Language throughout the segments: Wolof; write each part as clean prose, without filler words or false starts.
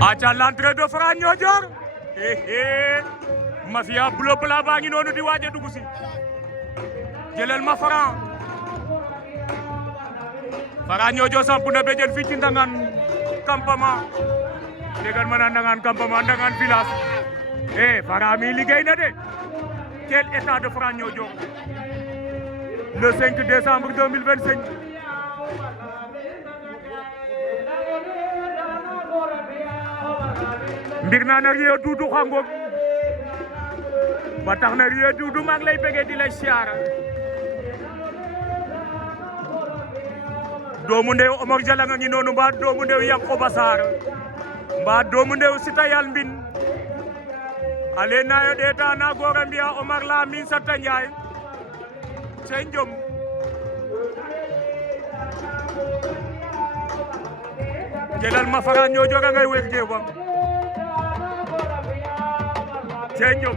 aca l'entrée de Franc Niodior mafia bleu blanc baa ngi noonu di waaj a dugg si jëlal ma Franc Niodior samp na béjjën fii ci Ndangaan campement dégal ma na Ndangaan campement Ndangaan village Franc mi liggéey na de quel état de Franc Niodior le 5 décembre 2025 mbir naa na Rieu Doudou xangok ba tax na Rieu Doudou maa ngi lay bëgg di lay siyaara doomu ndew Omar Jalanga ngi noonu mbaa doomu ndew Yankoba Sarr mbaa doomu ndew Sitayal Mbin ale nayo ɗeeta na goora mbiya Omar la min Sata Njaay sey njom jëlal ma Franc Niodior a ngay wér jeewam sey njom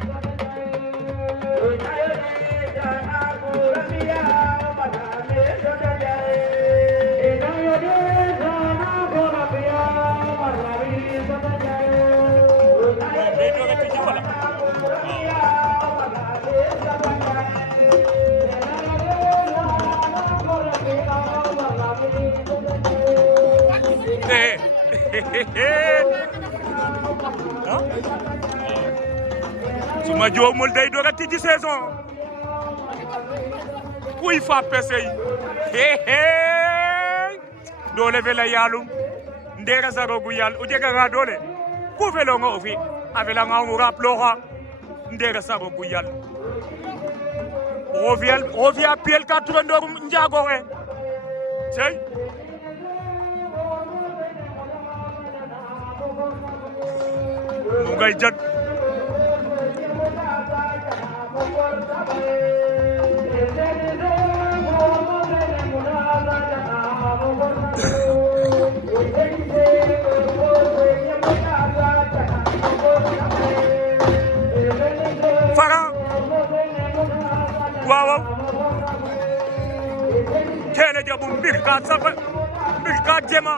suma joomul day doog a tijji saison kuy fa pesey doole fela yaalum ndera sarogu yaal o jeganga doole ku felonga o fi a felanga o raploxa ndera sarogu yaal o fi'a piyel ka turandorum njaagoxe sey mu ngay jat Franc waaw kene jabu mbir ka jema